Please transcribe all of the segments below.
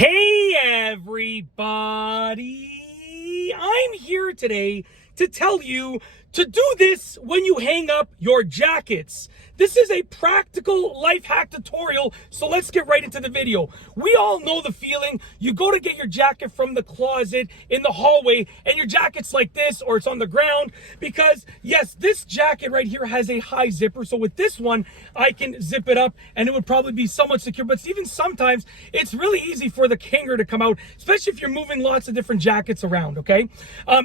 Hey everybody, I'm here today to tell you to do this when you hang up your jackets. This is a practical life hack tutorial, so let's get right into the video. We all know the feeling. You go to get your jacket from the closet in the hallway and your jacket's like this or it's on the ground because, yes, this jacket right here has a high zipper. So with this one, I can zip it up and it would probably be somewhat secure. But even sometimes it's really easy for the hanger to come out, especially if you're moving lots of different jackets around, okay?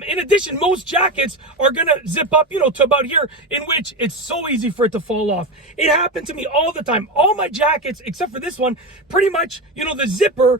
In addition, most jackets are gonna zip up, to about here, in which it's so easy for it to fall off. It happened to me all the time. All my jackets, except for this one, pretty much, the zipper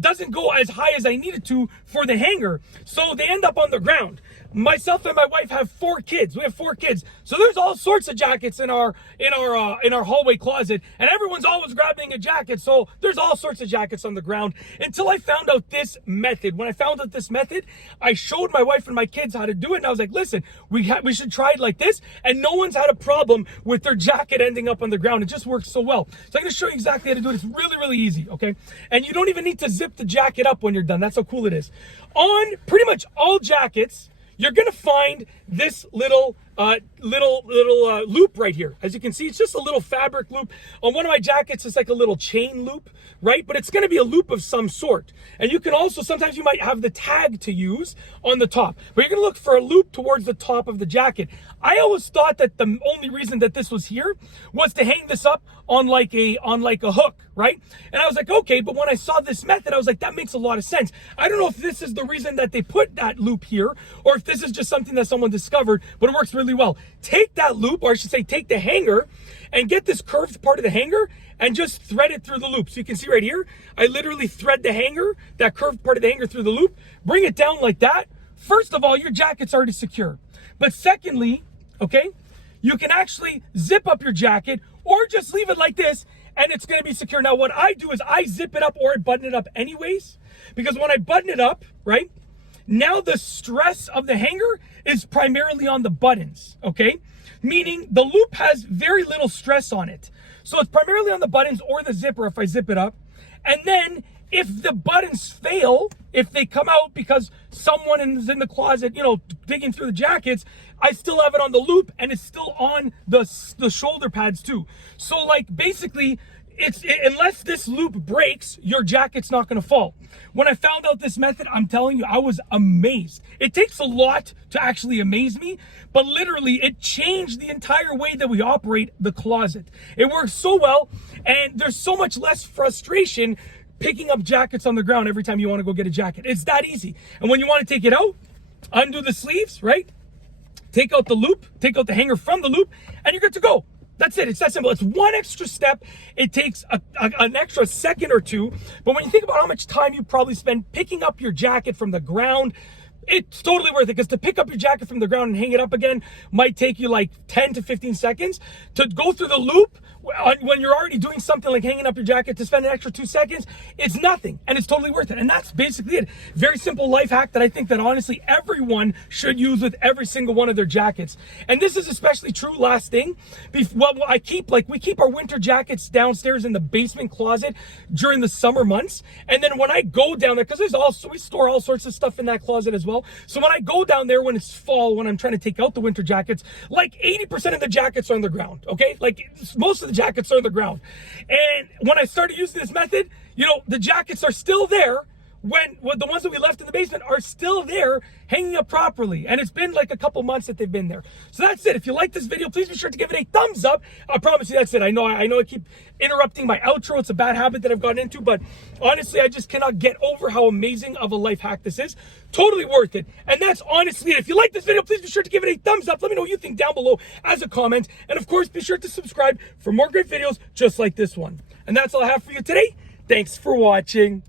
doesn't go as high as I need it to for the hanger. So they end up on the ground. Myself and my wife have 4 kids. We have 4 kids. So there's all sorts of jackets in our hallway closet, and everyone's always grabbing a jacket. So there's all sorts of jackets on the ground until I found out this method. When I found out this method, I showed my wife and my kids how to do it, and I was like, listen, we should try it like this, and no one's had a problem with their jacket ending up on the ground. It just works so well. So I'm going to show you exactly how to do it. It's really, really easy, okay? And you don't even need to zip the jacket up when you're done. That's how cool it is. On pretty much all jackets, you're gonna find this little loop right here. As you can see, it's just a little fabric loop. On one of my jackets, it's like a little chain loop, right? But it's gonna be a loop of some sort. And you can also, sometimes you might have the tag to use on the top, but you're gonna look for a loop towards the top of the jacket. I always thought that the only reason that this was here was to hang this up on like a hook, right? And I was like, okay, but when I saw this method, I was like, that makes a lot of sense. I don't know if this is the reason that they put that loop here, or if this is just something that someone discovered, but it works really well. Take that loop, or I should say take the hanger, and get this curved part of the hanger and just thread it through the loop. So you can see right here, I literally thread the hanger, that curved part of the hanger through the loop, bring it down like that. First of all, your jacket's already secure. But secondly, okay, you can actually zip up your jacket or just leave it like this and it's gonna be secure. Now, what I do is I zip it up or I button it up anyways, because when I button it up, right, now the stress of the hanger is primarily on the buttons, okay? Meaning the loop has very little stress on it. So it's primarily on the buttons or the zipper if I zip it up. And then if the buttons fail, if they come out because someone is in the closet, digging through the jackets, I still have it on the loop and it's still on the shoulder pads too. So like basically, unless this loop breaks, your jacket's not gonna fall. When I found out this method, I'm telling you, I was amazed. It takes a lot to actually amaze me, but literally it changed the entire way that we operate the closet. It works so well, and there's so much less frustration picking up jackets on the ground every time you want to go get a jacket. It's that easy. And when you want to take it out, undo the sleeves, right? Take out the loop, take out the hanger from the loop, and you're good to go. That's it. It's that simple. It's one extra step. It takes an extra second or two. But when you think about how much time you probably spend picking up your jacket from the ground, it's totally worth it, because to pick up your jacket from the ground and hang it up again might take you like 10 to 15 seconds. To go through the loop when you're already doing something like hanging up your jacket, to spend an extra 2 seconds, it's nothing, and it's totally worth it. And that's basically it. Very simple life hack that I think that honestly everyone should use with every single one of their jackets. And this is especially true, last thing, we keep our winter jackets downstairs in the basement closet during the summer months. And then when I go down there, because we store all sorts of stuff in that closet as well. So when I go down there when it's fall, when I'm trying to take out the winter jackets, like 80% of the jackets are on the ground, okay? Like most of the jackets are on the ground. And when I started using this method, the jackets are still there when the ones that we left in the basement are still there hanging up properly. And it's been like a couple months that they've been there. So that's it. If you like this video, please be sure to give it a thumbs up. I promise you that's it. I know I keep interrupting my outro. It's a bad habit that I've gotten into, but honestly, I just cannot get over how amazing of a life hack this is. Totally worth it. And that's honestly it. If you like this video, please be sure to give it a thumbs up. Let me know what you think down below as a comment. And of course, be sure to subscribe for more great videos just like this one. And that's all I have for you today. Thanks for watching.